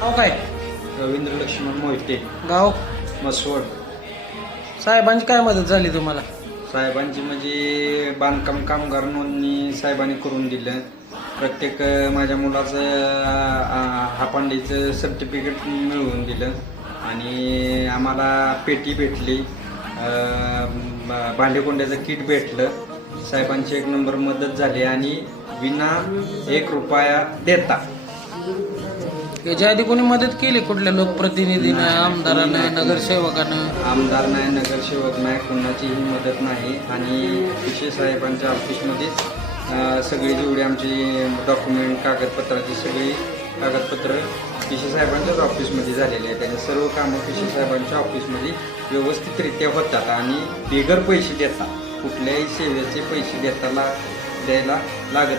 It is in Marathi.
नाव काय? रवींद्र लक्ष्मण मोहिते, गाव? मसवड. साहेबांची काय मदत झाली तुम्हाला? साहेबांची म्हणजे बांधकाम कामगार नोंदणी साहेबांनी करून दिलं. प्रत्येक माझ्या मुलाचं हापांडीचं सर्टिफिकेट मिळवून दिलं आणि आम्हाला पेटी भेटली, भांडेकोंड्याचं किट भेटलं. साहेबांची एक नंबर मदत झाली आणि विना 1 रुपया देता. याच्या आधी कोणी मदत केली कुठल्या लोकप्रतिनिधीनं, आमदारानं, नगरसेवकानं? आमदार नाही, नगरसेवक नाही, कोणाचीही मदत नाही. आणि पिशे साहेबांच्या ऑफिसमध्येच सगळी जेवढी आमची डॉक्युमेंट कागदपत्राची सगळी कागदपत्र पिशे साहेबांच्याच ऑफिसमध्ये झालेली आहे. त्याचे सर्व कामं पिशे साहेबांच्या ऑफिसमध्ये व्यवस्थितरित्या होतात आणि बिगर पैसे देता, कुठल्याही सेवेचे पैसे द्यायला लागत